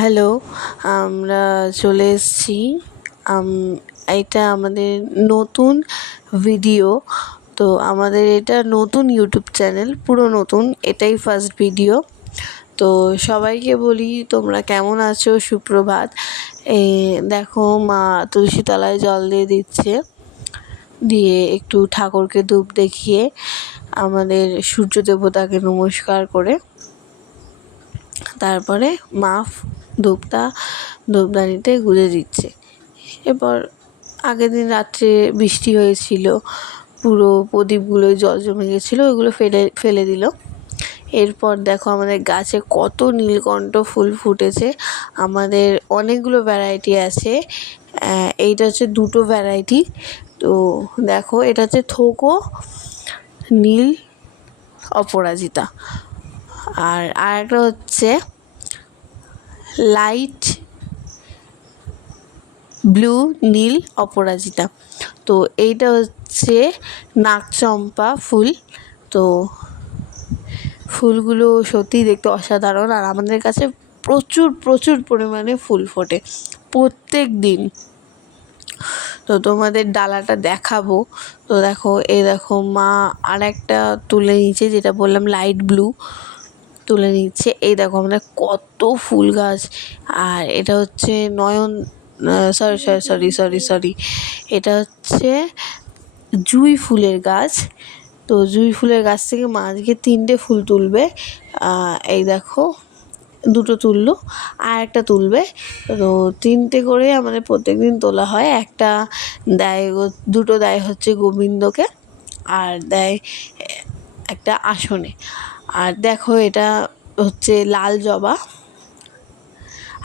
Hello, আমরা চলে এসেছি। এটা আমাদের নতুন ভিডিও। তো আমাদের এটা নতুন ইউটিউব চ্যানেল, পুরো নতুন, এটাই ফার্স্ট ভিডিও। তো সবাইকে বলি তোমরা কেমন আছো, সুপ্রভাত। দেখো মা তুলসী তলায় জল দিয়ে দিচ্ছে, দিয়ে একটু ঠাকুরকে ধূপ দেখিয়ে আমাদের সূর্য দেবতাকে নমস্কার করে তারপরে মা ধূপদানিতে গুঁজে দিচ্ছে। এরপর আগের দিন রাত্রে বৃষ্টি হয়েছিল, পুরো প্রদীপগুলোয় জল জমে গেছিলো, ওইগুলো ফেলে দিল। এরপর দেখো আমাদের গাছে কত নীলকণ্ঠ ফুল ফুটেছে। আমাদের অনেকগুলো ভ্যারাইটি আছে, এইটা হচ্ছে দুটো ভ্যারাইটি। তো দেখো এটা হচ্ছে থোকো নীল অপরাজিতা, আর আরেকটা হচ্ছে লাইট ব্লু নীল অপরাজিতা। তো এইটা হচ্ছে নাগচম্পা ফুল। তো ফুলগুলো সত্যিই দেখতে অসাধারণ, আর আমাদের কাছে প্রচুর প্রচুর পরিমাণে ফুল ফোটে প্রত্যেক দিন। তো তোমাদের ডালাটা দেখাবো। তো দেখো, এই দেখো মা আর একটা তুলে নিচ্ছে, যেটা বললাম লাইট ব্লু তুলে নিচ্ছে। এই দেখো আমাদের কত ফুল গাছ। আর এটা হচ্ছে সরি, এটা হচ্ছে জুঁই ফুলের গাছ। তো জুঁই ফুলের গাছ থেকে মা আজকে 3টে ফুল তুলবে। এই দেখো দুটো তুললো, আর একটা তুলবে। তো 3টে করে আমাদের প্রত্যেক দিন তোলা হয়। একটা দেয়, দুটো দেয় হচ্ছে গোবিন্দকে, আর দেয় একটা আসনে। আর দেখো এটা হচ্ছে লাল জবা।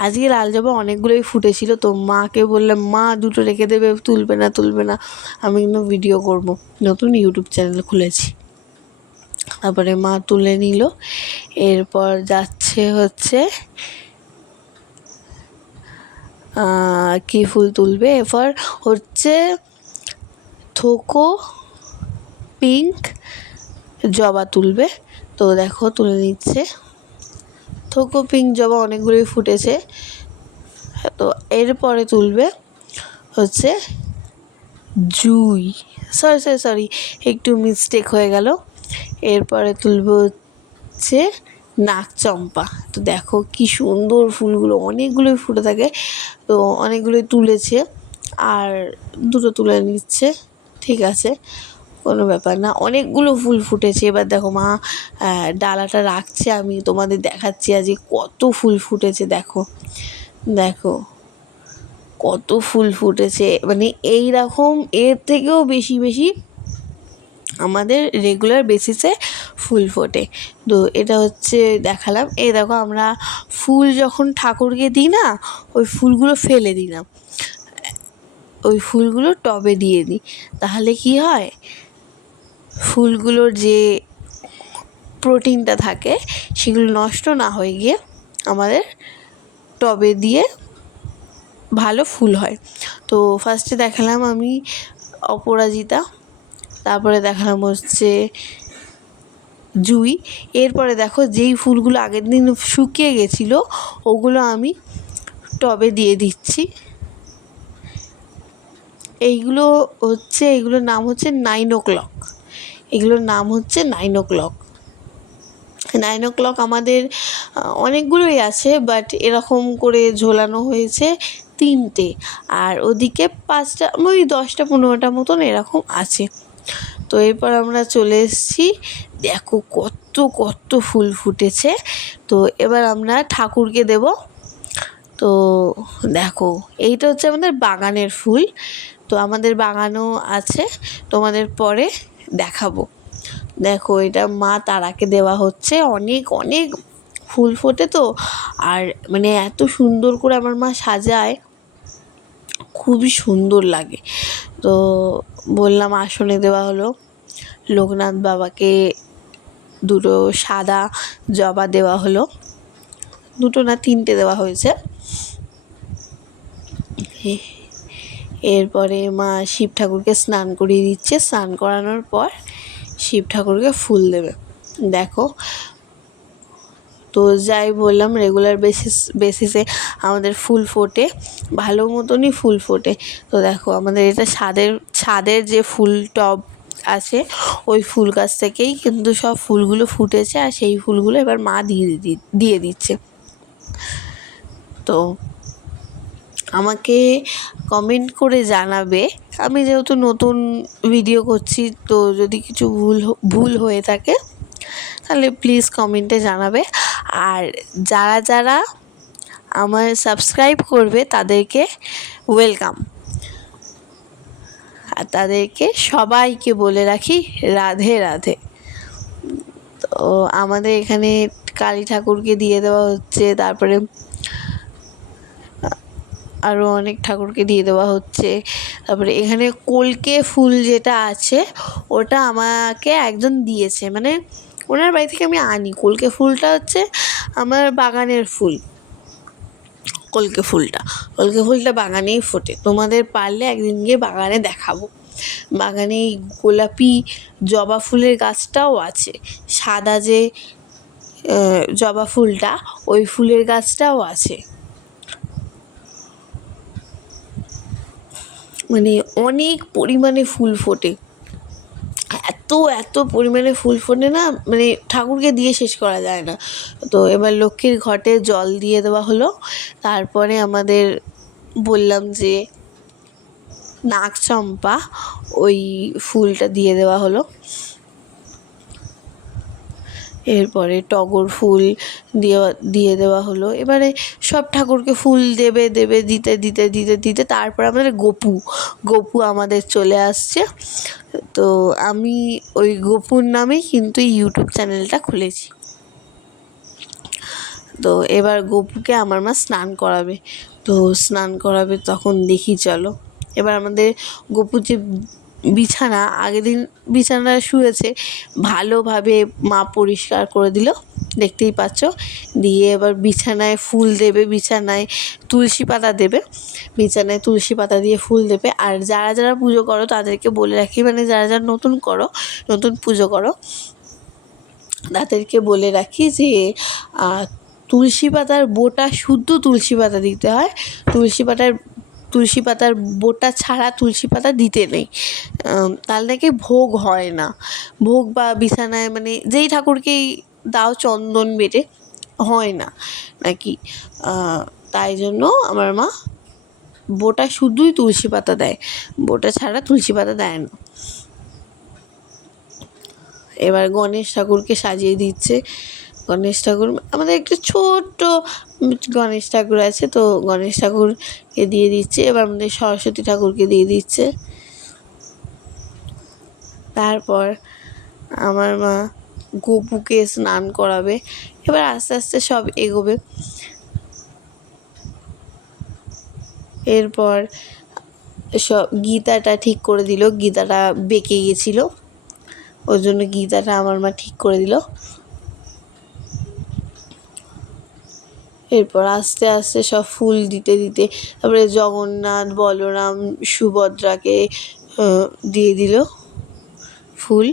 আজকে লাল জবা অনেকগুলোই ফুটেছিল। তো মাকে বললাম, মা দুটো রেখে দেবে, তুলবে না, আমি কিন্তু ভিডিও করব, নতুন ইউটিউব চ্যানেল খুলেছি। তারপরে মা তুলে নিল। এরপর যাচ্ছে হচ্ছে কী ফুল তুলবে, এরপর হচ্ছে থোকো পিঙ্ক জবা তুলবে। তো দেখো তুলে নিচ্ছে। থোকো পিঙ্ক জবা অনেকগুলোই ফুটেছে। তো এরপরে তুলবে হচ্ছে জুঁই, সরি, একটু মিস্টেক হয়ে গেল। এরপরে তুলবে হচ্ছে নাগচম্পা। তো দেখো কি সুন্দর ফুলগুলো, অনেকগুলোই ফুটে থাকে। তো অনেকগুলোই তুলেছে, আর দুটো তুলে নিচ্ছে, ঠিক আছে, কোনো ব্যাপার না। অনেকগুলো ফুল ফুটেছে। এবার দেখো মা ডালাটা রাখছে, আমি তোমাদের দেখাচ্ছি আজকে কত ফুল ফুটেছে। দেখো কত ফুল ফুটেছে, মানে এই রকম এর থেকেও বেশি আমাদের রেগুলার বেসিসে ফুল ফোটে। তো এটা হচ্ছে দেখালাম। এই দেখো আমরা ফুল যখন ঠাকুরকে দিই না, ওই ফুলগুলো ফেলে দিই না, ওই ফুলগুলো টবে দিয়ে দিই। তাহলে কি হয়, ফুলগুলোর যে প্রোটিনটা থাকে সেগুলো নষ্ট না হয়ে গিয়ে আমাদের টবে দিয়ে ভালো ফুল হয়। তো ফার্স্টে দেখালাম আমি অপরাজিতা, তারপরে দেখালাম হচ্ছে জুঁই। এরপরে দেখো যেই ফুলগুলো আগের দিন শুকিয়ে গেছিলো ওগুলো আমি টবে দিয়ে দিচ্ছি। এইগুলোর নাম হচ্ছে 9 o'clock। এগুলোর নাম হচ্ছে 9 o'clock। 9 o'clock আমাদের অনেকগুলোই আছে, বাট এরকম করে ঝোলানো হয়েছে 3টে, আর ওদিকে 5টা, ওই 10টা 15টা মতন এরকম আছে। তো এরপর আমরা চলে এসেছি। দেখো কত ফুল ফুটেছে। তো এবার আমরা ঠাকুরকে দেব। তো দেখো এইটা হচ্ছে আমাদের বাগানের ফুল। তো আমাদের বাগানও আছে, তোমাদের পরে দেখাবো। দেখো এটা মা তারাকে দেওয়া হচ্ছে। অনেক ফুল ফোটে তো, আর মানে এত সুন্দর করে আমার মা সাজায়, খুবই সুন্দর লাগে। তো বললাম আসনে দেওয়া হলো। লোকনাথ বাবাকে দুটো সাদা জবা দেওয়া হলো, 2টো না 3টে দেওয়া হয়েছে। এরপরে মা শিব ঠাকুরকে স্নান করিয়ে দিচ্ছে। স্নান করানোর পর শিব ঠাকুরকে ফুল দেবে। দেখো তো যাই বললাম, রেগুলার বেসিসে আমাদের ফুল ফোটে, ভালো মতনই ফুল ফোটে। তো দেখো আমাদের এটা ছাদের যে ফুল টব আছে, ওই ফুল গাছ থেকেই কিন্তু সব ফুলগুলো ফুটেছে, আর সেই ফুলগুলো এবার মা দিয়ে দিচ্ছে। তো আমাকে কমেন্ট করে জানাবে, আমি যেহেতু নতুন ভিডিও করছি, তো যদি কিছু ভুল হয়ে থাকে তাহলে প্লিজ কমেন্টে জানাবে। আর যারা যারা আমার সাবস্ক্রাইব করবে তাদেরকে ওয়েলকাম, আর তাদেরকে সবাইকে বলে রাখি রাধে রাধে। তো আমাদের এখানে কালী ঠাকুরকে দিয়ে দেওয়া হচ্ছে, তারপরে আরও অনেক ঠাকুরকে দিয়ে দেওয়া হচ্ছে। তারপরে এখানে কলকে ফুল যেটা আছে ওটা আমাকে একজন দিয়েছে, মানে ওনার বাড়ি থেকে আমি আনি। কলকে ফুলটা হচ্ছে আমার বাগানের ফুল। কলকে ফুলটা বাগানেই ফোটে, তোমাদের পারলে একদিন গিয়ে বাগানে দেখাবো। বাগানে এই গোলাপি জবা ফুলের গাছটাও আছে, সাদা যে জবা ফুলটা, ওই ফুলের গাছটাও আছে। মানে অনেক পরিমাণে ফুল ফোটে, এত পরিমাণে ফুল ফোটে না, মানে ঠাকুরকে দিয়ে শেষ করা যায় না। তো এবার লক্ষ্মীর ঘটে জল দিয়ে দেওয়া হলো। তারপরে আমাদের বললাম যে নাগচম্পা, ওই ফুলটা দিয়ে দেওয়া হলো। এরপরে টগর ফুল দিয়ে দেওয়া হলো। এবারে সব ঠাকুরকে ফুল দিতে তারপর আমাদের গপু আমাদের চলে আসছে। তো আমি ওই গপুর নামেই কিন্তু ইউটিউব চ্যানেলটা খুলেছি। তো এবার গপুকে আমার মা স্নান করাবে, তখন দেখি চলো। এবার আমাদের গপুর যে বিছানা, আগের দিন বিছানা শুয়েছে, ভালোভাবে মা পরিষ্কার করে দিল, দেখতেই পাচ্ছ। দিয়ে এবার বিছানায় ফুল দেবে, বিছানায় তুলসী পাতা দেবে, বিছানায় তুলসী পাতা দিয়ে ফুল দেবে। আর যারা যারা পুজো করো তাদেরকে বলে রাখি, মানে যারা যারা নতুন পুজো করো তাদেরকে বলে রাখি যে তুলসী পাতার বোটা, শুদ্ধ তুলসী পাতা দিতে হয়। তুলসী পাতার বোটা ছাড়া তুলসী পাতা দিতে নেই, তাহলে নাকি ভোগ হয় না। ভোগ বা বিছানায় মানে যেই ঠাকুরকেই দাও চন্দন বেটে হয় না নাকি। তাই জন্য আমার মা বোটা শুধুই তুলসী পাতা দেয়, বোটা ছাড়া তুলসী পাতা দেয় না। এবার গণেশ ঠাকুরকে সাজিয়ে দিচ্ছে। গণেশ ঠাকুর, আমাদের একটা ছোট্ট গণেশ ঠাকুর আছে, তো গণেশ ঠাকুরকে দিয়ে দিচ্ছে। এবার আমাদের সরস্বতী ঠাকুরকে দিয়ে দিচ্ছে। তারপর আমার মা গপুকে স্নান করাবে। এবার আস্তে আস্তে সব এগোবে। এরপর সব গীতাটা ঠিক করে দিল, গীতাটা বেঁকে গেছিলো, ওই জন্য গীতাটা আমার মা ঠিক করে দিল। এরপর আস্তে আস্তে সব ফুল দিতে তারপরে জগন্নাথ, বলরাম, সুভদ্রাকে দিয়ে দিল ফুল,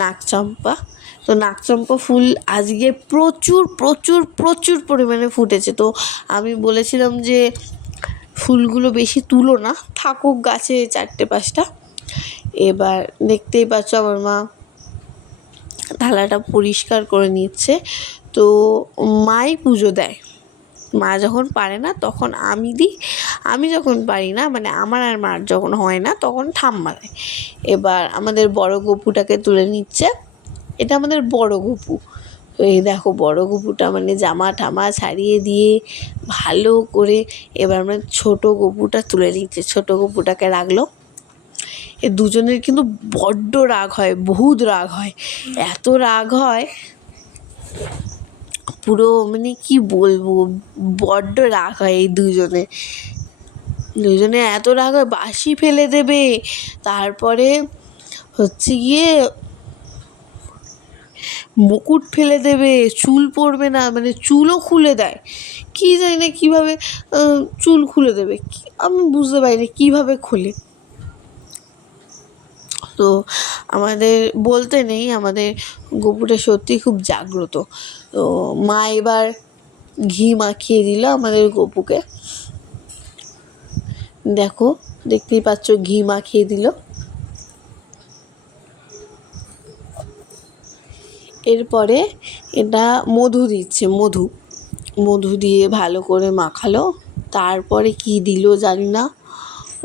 নাগচম্পা। তো নাগচম্পা ফুল আজকে প্রচুর পরিমাণে ফুটেছে। তো আমি বলেছিলাম যে ফুলগুলো বেশি তুলো না, থাকুক গাছে 4-5টা। এবার দেখতেই পাচ্ছ আমার মা থালাটা পরিষ্কার করে নিচ্ছে। তো মাই পুজো দেয়, মা যখন পারে না তখন আমি দিই, আমি যখন পারি না, মানে আমার আর মার যখন হয় না তখন ঠাম্মা দেয়। এবার আমাদের বড় গপুটাকে তুলে নিচ্ছে, এটা আমাদের বড় গপু। তো এই দেখো বড় গপুটা মানে জামা ঠামা ছাড়িয়ে দিয়ে ভালো করে এবার আমরা ছোট গপুটা তুলে নিচ্ছে, ছোট গপুটাকে রাখলো। এ দুজনের কিন্তু বড্ড রাগ হয়, বহুত রাগ হয়, এত রাগ হয় পুরো, মানে কি বলবো, বড্ড রাগ হয় এই দুজনে এত রাগ হয়, বাসি ফেলে দেবে। তারপরে হচ্ছে গিয়ে মুকুট ফেলে দেবে, চুল পড়বে না, মানে চুলও খুলে দেয়। কী জানি না কীভাবে চুল খুলে দেবে, আমি বুঝতে পারি না কীভাবে খোলে। তো আমাদের বলতে নেই, আমাদের গপুটা সত্যি খুব জাগ্রত। তো মা এবার ঘি মাখিয়ে দিল আমাদের গপুকে, দেখো দেখতেই পাচ্ছ ঘি মাখিয়ে দিল। এরপরে এটা মধু দিচ্ছে, মধু মধু দিয়ে ভালো করে মাখালো। তারপরে কি দিল জানি না,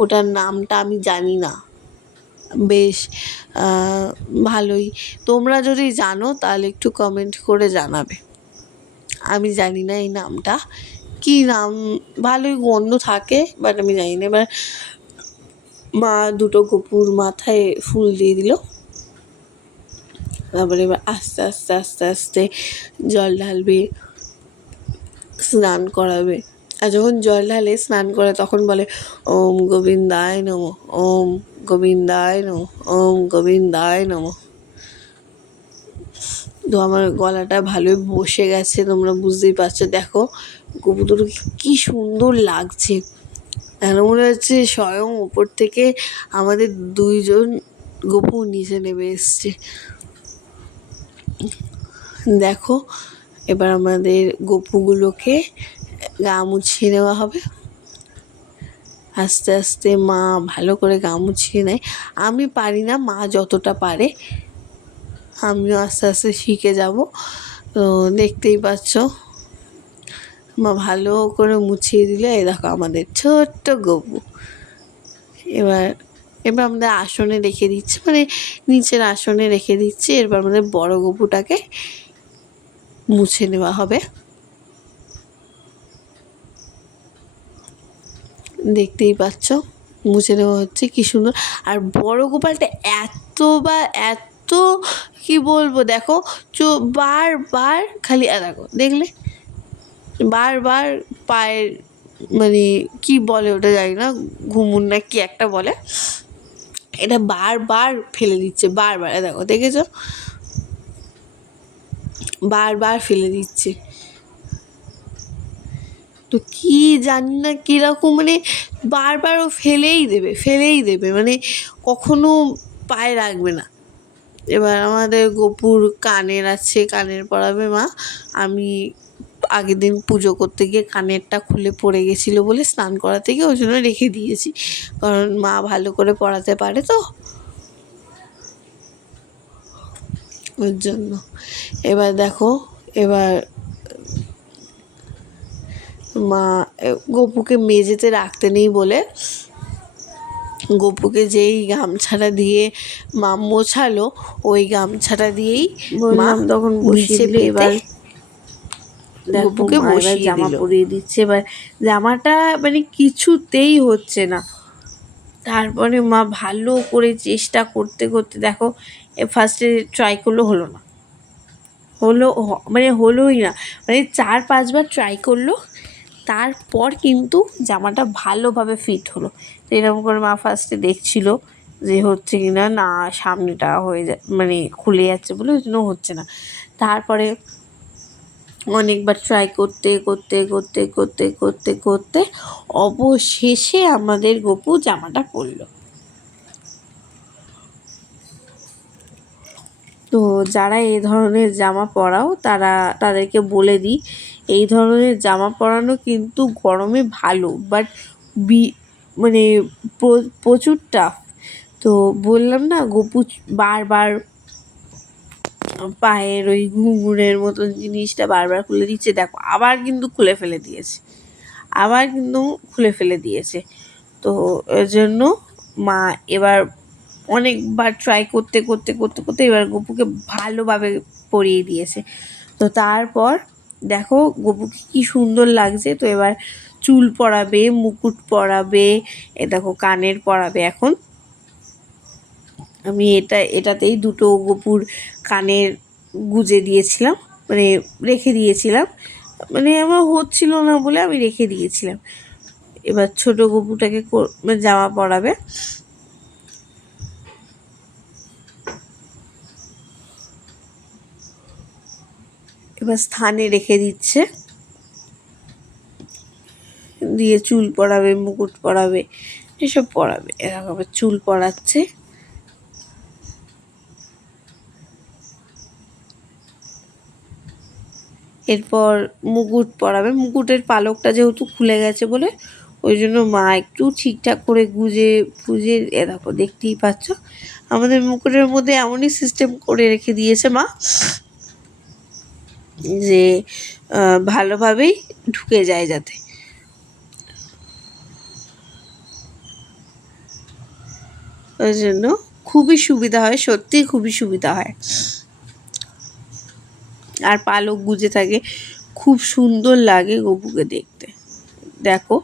ওটার নামটা আমি জানি না। বেশ ভালোই, তোমরা যদি জানো তাহলে একটু কমেন্ট করে জানাবে। আমি জানি না এই নামটা কী নাম, ভালোই গন্ধ থাকে বাট আমি জানি না। এবার মা দুটো গপুর মাথায় ফুল দিয়ে দিল। তারপরে এবার আস্তে আস্তে আস্তে আস্তে জল ঢালবে, স্নান করাবে। আর যখন জল ঢালে স্নান করে তখন বলে ওম গোবিন্দায় নমঃ, ওম গোবিন্দায় নমঃ, ওম গোবিন্দায় নমঃ। তো আমার গলাটা ভালোই বসে গেছে, তোমরা বুঝতেই পারছো। দেখো গপু দুটো কী সুন্দর লাগছে, যেন মনে হচ্ছে স্বয়ং ওপর থেকে আমাদের দুইজন গপু নিচে নেমে এসছে। দেখো এবার আমাদের গপুগুলোকে গা মুছিয়ে নেওয়া হবে। আস্তে আস্তে মা ভালো করে গা মুছিয়ে নেয়। আমি পারি না, মা যতটা পারে আমিও আস্তে আস্তে শিখে যাব। তো দেখতেই পাচ্ছ মা ভালো করে মুছিয়ে দিলে। এই দেখো আমাদের ছোট্ট গপু। এবার এবার আমাদের আসনে রেখে দিচ্ছে, মানে নিচের আসনে রেখে দিচ্ছি। এরপর আমাদের বড় গপুটাকে মুছে নেওয়া হবে। দেখতেই পাচ্ছ মুছে নেওয়া হচ্ছে, কি সুন্দর। আর বড় গোপালটা এত কি বলবো, দেখো বারবার খালি দেখো, দেখলে বারবার পায়ের মানে কি বলে ওটা জানি না, ঘুমুর না কি একটা বলে, এটা বারবার ফেলে দিচ্ছে, বারবার দেখো, দেখেছো বারবার ফেলে দিচ্ছে। তো কি জানি না কীরকম, মানে বারবার ও ফেলেই দেবে, মানে কখনো পায়ে রাখবে না। এবার আমাদের গপুর কানের আছে, কানের পরাবে মা। আমি আগের দিন পুজো করতে গিয়ে কানেরটা খুলে পড়ে গেছিলো বলে স্নান করাতে গিয়ে ওই জন্য রেখে দিয়েছি, কারণ মা ভালো করে পরাতে পারে তো ওর জন্য। এবার দেখো এবার মা গপুকে মেঝেতে রাখতে নেই বলে গপুকে যেই গামছাটা দিয়ে মা মোছালো ওই গামছাটা দিয়েই বললাম তখন বসিয়ে দিল। এবার গপুকে এবার জামা দিল। পরিয়ে দিচ্ছে। এবার জামাটা মানে কিছুতেই হচ্ছে না। তারপরে মা ভালো করে চেষ্টা করতে করতে দেখো ফার্স্টে ট্রাই করলো, হলো না, মানে হলোই না, মানে 4-5 বার ট্রাই করলো। তারপর কিন্তু জামাটা ভালোভাবে ফিট হলো। তো এরকম করে মা ফার্স্টে দেখছিল যে হচ্ছে কি না, না সামনেটা হয়ে যায় মানে খুলে যাচ্ছে বলে ওই জন্য হচ্ছে না। তারপরে অনেকবার ট্রাই করতে করতে করতে করতে করতে করতে অবশেষে আমাদের গপু জামাটা পরলো। তো যারা এই ধরনের জামা পরাও তাদেরকে বলে দিই, এই ধরনের জামা পরানো কিন্তু গরমে ভালো, বাট মানে প্রচুর টাফ। তো বললাম না গপু বারবার পায়ের ওই ঘুঙুরের মতন জিনিসটা বারবার খুলে দিচ্ছে। দেখো আবার কিন্তু খুলে ফেলে দিয়েছে। তো এর জন্য মা এবার অনেকবার ট্রাই করতে করতে করতে করতে এবার গপুকে ভালোভাবে পরিয়ে দিয়েছে। তো তারপর দেখো গপুকে কি সুন্দর লাগছে। তো এবার চুল পরাবে, মুকুট পরাবে, এ দেখো কানের পরাবে। এখন আমি এটাতেই দুটো গপুর কানের গুজে দিয়েছিলাম, মানে রেখে দিয়েছিলাম, মানে আমার হচ্ছিল না বলে আমি রেখে দিয়েছিলাম। এবার ছোটো গপুটাকে জামা পরাবে। এবার স্থানে রেখে দিচ্ছে, দিয়ে চুল পরাবে, মুকুট পরাবে, এসব পরাবে। এরকম চুল পরাচ্ছে। এরপর মুকুট পরাবে। মুকুটের পালকটা যেহেতু খুলে গেছে বলে ওই জন্য মা একটু ঠিকঠাক করে গুজে ফুজে দেখো দেখতেই পাচ্ছ আমাদের মুকুটের মধ্যে এমনই সিস্টেম করে রেখে দিয়েছে মা যে ভালোভাবেই ঢুকে যায় যাতে। ওই জন্য খুবই সুবিধা হয়, সত্যিই খুবই সুবিধা হয়। আর পালক গুজে থাকে, খুব সুন্দর লাগে গপুকে দেখতে। দেখো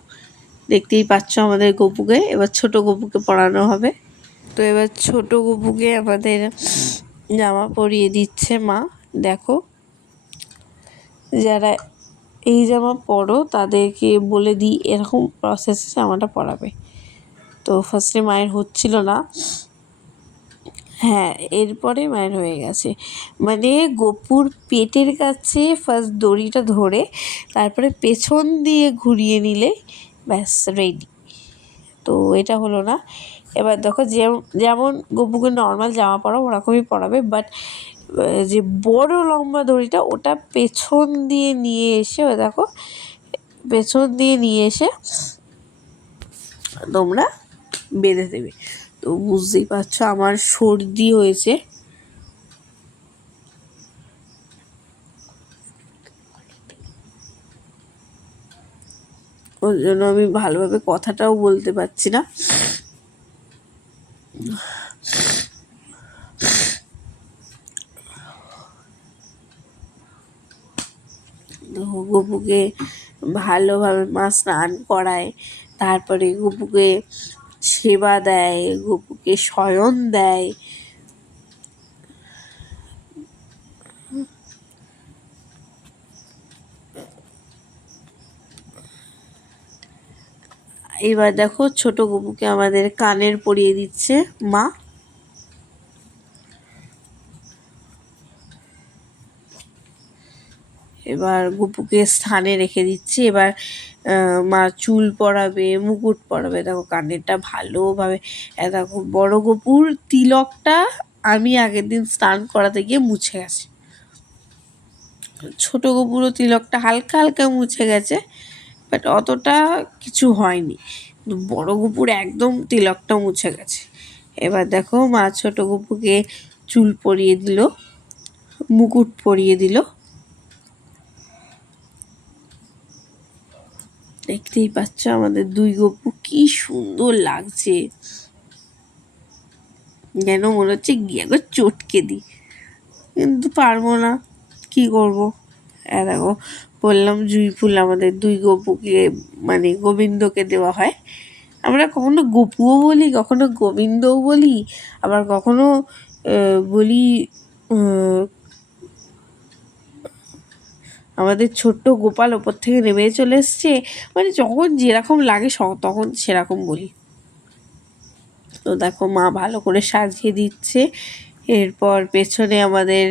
দেখতেই পাচ্ছ আমাদের গপুকে। এবার ছোট গপুকে পরানো হবে। তো এবার ছোট গপুকে আমাদের জামা পরিয়ে দিচ্ছে মা। দেখো যারা এই জামা পরো তাদেরকে বলে দিই এরকম প্রসেসে জামাটা পরাবে। তো ফার্স্টে মায়ের হচ্ছিল না, হ্যাঁ এরপরে মায়ের হয়ে গেছে। মানে গপুর পেটের কাছে ফার্স্ট দড়িটা ধরে তারপরে পেছন দিয়ে ঘুরিয়ে নিলে ব্যাস রেডি। তো এটা হলো না। এবার দেখো যেমন গপুকে নর্মাল জামা পরাও ওরকমই পরাবে, বাট যে বড় লম্বা দড়িটা ওটা পেছন দিয়ে নিয়ে এসে দেখো পেছন দিয়ে নিয়ে এসে তোমরা বেঁধে দেবে। তো বুঝতেই পারছো আমার সর্দি হয়েছে, ওই জন্য আমি ভালোভাবে কথাটাও বলতে পারছি না। গপুকে ভালোভাবে মা স্নান করায়, তারপরে গপুকে সেবা দেয়, গপুকে শয়ন দেয়। এবার দেখো ছোট গপুকে আমাদের কানের পরিয়ে দিচ্ছে মা। এবার গপুকে স্থানে রেখে দিচ্ছি। এবার মা চুল পরাবে, মুকুট পরাবে। দেখো কানেরটা ভালোভাবে দেখো বড় গপুর তিলকটা আমি আগের দিন স্নান করাতে গিয়ে মুছে গেছে, ছোট গপুরও তিলকটা হালকা হালকা মুছে গেছে, বাট অতটা কিছু হয়নি। বড় গপুর একদম তিলকটা মুছে গেছে। এবার দেখো মা ছোট গপুকে চুল পরিয়ে দিল, মুকুট পরিয়ে দিল। দেখতেই পাচ্ছ আমাদের দুই গপু কি সুন্দর লাগছে, যেন মনে হচ্ছে গিয়ে একবার চটকে দিই, কিন্তু পারবো না, কি করব। দেখো বললাম জুঁই ফুল আমাদের দুই গপুকে মানে গোবিন্দকে দেওয়া হয়। আমরা কখনো গপুও বলি, কখনো গোবিন্দও বলি, আবার কখনো বলি আমাদের ছোট্ট গোপাল ওপর থেকে নেমে চলে এসছে। মানে যখন যেরকম লাগে তখন সেরকম বলি। তো দেখো মা ভালো করে সাজিয়ে দিচ্ছে। এরপর পেছনে আমাদের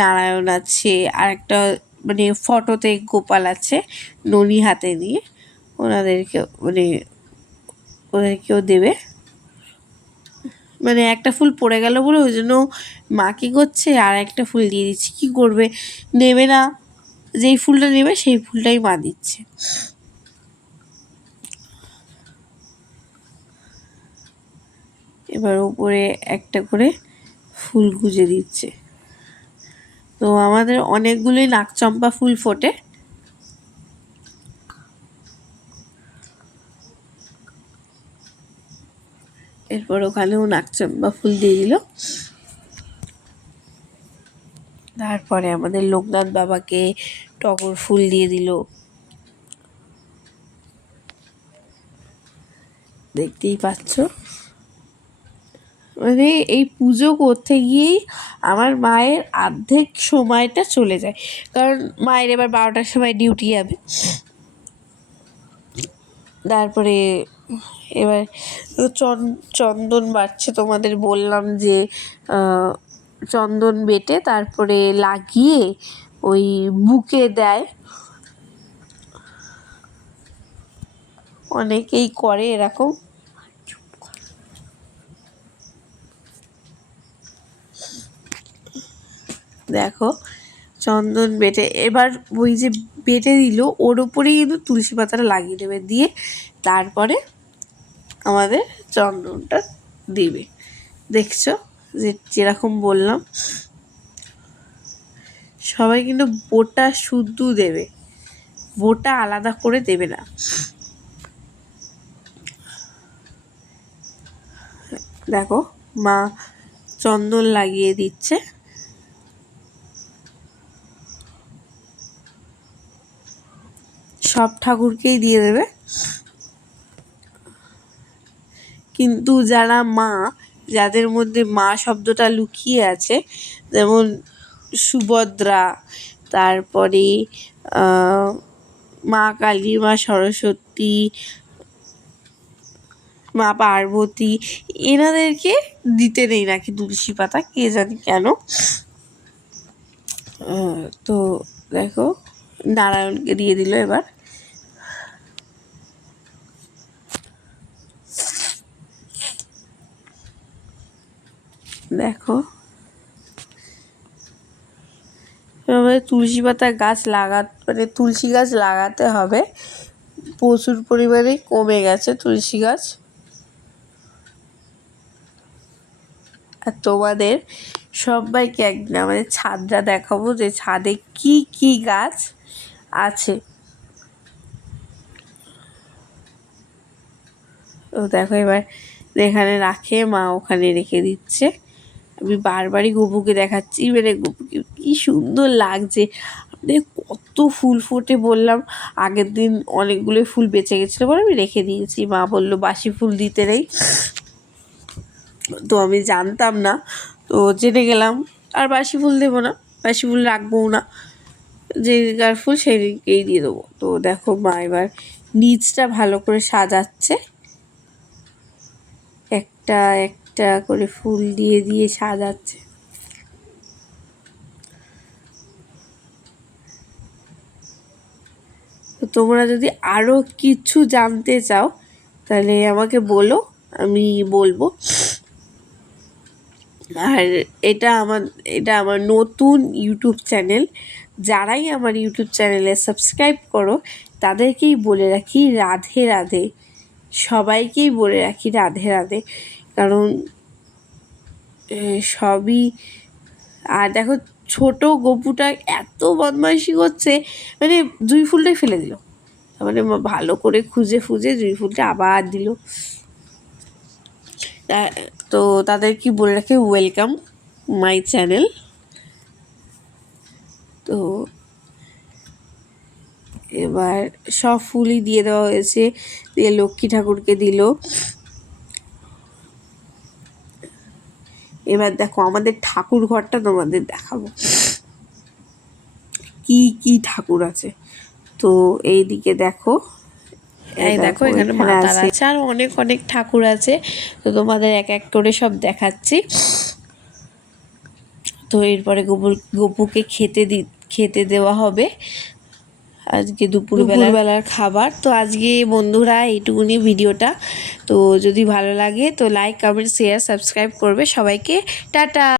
নারায়ণ আছে, আর একটা মানে ফটোতে গোপাল আছে ননি হাতে নিয়ে, ওদেরকেও দেবে। মানে একটা ফুল পড়ে গেল বলে ওই জন্য মা কী করছে আর একটা ফুল দিয়ে দিচ্ছে। কী করবে, নেবে না, যেই ফুলটা নেবে সেই ফুলটাই মা দিচ্ছে। এবার উপরে একটা করে ফুল গুজে দিচ্ছে। তো আমাদের অনেকগুলোই নাকচম্পা ফুল ফোটে। এরপর ওখানেও নাকচম্পা ফুল দিয়ে দিল। তারপরে আমাদের লোকনাথ বাবাকে টগর ফুল দিয়ে দিল। দেখতেই পাচ্ছ মানে এই পুজো করতে গিয়েই আমার মায়ের অর্ধেক সময়টা চলে যায়, কারণ মায়ের এবার 12টার সময় ডিউটি যাবে। তারপরে এবার চন্দন বাড়ছে, তোমাদের বললাম যে চন্দন বেটে তারপরে লাগিয়ে ওই বুকে দেয়, অনেকেই করে এরকম। দেখো চন্দন বেটে এবার ওই যে বেটে দিল ওর উপরেই কিন্তু তুলসী পাতাটা লাগিয়ে দেবে, দিয়ে তারপরে আমাদের চন্দনটা দিবে। দেখছো যে যেরকম বললাম, সবাই কিন্তু বোটা শুদ্ধ দেবে, বোটা আলাদা করে দেবে না। দেখো মা চন্দন লাগিয়ে দিচ্ছে। সব ঠাকুরকেই দিয়ে দেবে, কিন্তু যারা মা, যাদের মধ্যে মা শব্দটা লুকিয়ে আছে, যেমন সুভদ্রা, তারপরে মা কালী, মা সরস্বতী, মা পার্বতী, এনাদেরকে দিতে নেই নাকি তুলসী পাতা, কে জানি কেন। তো দেখো নারায়ণকে দিয়ে দিল। এবার দেখো আমাদের তুলসী পাতা গাছ মানে তুলসী গাছ লাগাতে হবে, প্রচুর পরিমাণে কমে গেছে তুলসী গাছ। আর তোমাদের সবাইকে একদিন আমাদের ছাদটা দেখাবো, যে ছাদে কি কি গাছ আছে। তো দেখো এবার এখানে রাখে, মা ওখানে রেখে দিচ্ছে। আমি বারবারই গপুকে দেখাচ্ছি, মানে গপুকে কি সুন্দর লাগছে। কত ফুল ফোটে বললাম, আগের দিন অনেকগুলো ফুল বেঁচে গেছিলো বলে আমি রেখে দিয়েছি। মা বললো বাসি ফুল দিতে নেই, তো আমি জানতাম না, তো জেনে গেলাম আর বাসি ফুল দেবো না, বাসি ফুল রাখবও না, যে গার ফুল সেদিকেই দিয়ে দেবো। তো দেখো মা এবার নিচটা ভালো করে সাজাচ্ছে, একটা একটা করে ফুল দিয়ে দিয়ে সাজাচ্ছে। তো তোমরা যদি আরও কিছু জানতে চাও তাহলে আমাকে বলো, আমি বলবো। আর এটা আমার নতুন ইউটিউব চ্যানেল, যারাই আমার ইউটিউব চ্যানেলে সাবস্ক্রাইব করো তাদেরকেই বলে রাখি রাধে রাধে, সবাইকেই বলে রাখি রাধে রাধে, কারণ সবই। আর দেখো ছোট গপুটা এত বদমাইশি করছে, মানে জুঁই ফুলটাই ফেলে দিল, তারপরে ভালো করে খুঁজে খুঁজে জুঁই ফুলটা আবার দিল। তো তাদের কি বলে রাখে ওয়েলকাম মাই চ্যানেল। তো এবার সব ফুলই দিয়ে দেওয়া হয়েছে, দিয়ে লক্ষ্মী ঠাকুরকে দিল। এবার দেখো আমাদের ঠাকুর ঘরটা তোমাদের দেখাবো, কি কি ঠাকুর আছে। তো এইদিকে দেখো, এই দেখো এখানে মাতার আছে, আর অনেক অনেক ঠাকুর আছে। তো তোমাদের এক এক করে সব দেখাচ্ছি। তো এরপরে গপুকে খেতে দেওয়া হবে আজকে দুপুরবেলার খাবার। তো আজকে বন্ধুরা এইটুকুনি ভিডিওটা। তো যদি ভালো লাগে তো লাইক, কমেন্ট, শেয়ার, সাবস্ক্রাইব করবে। সবাইকে টাটা।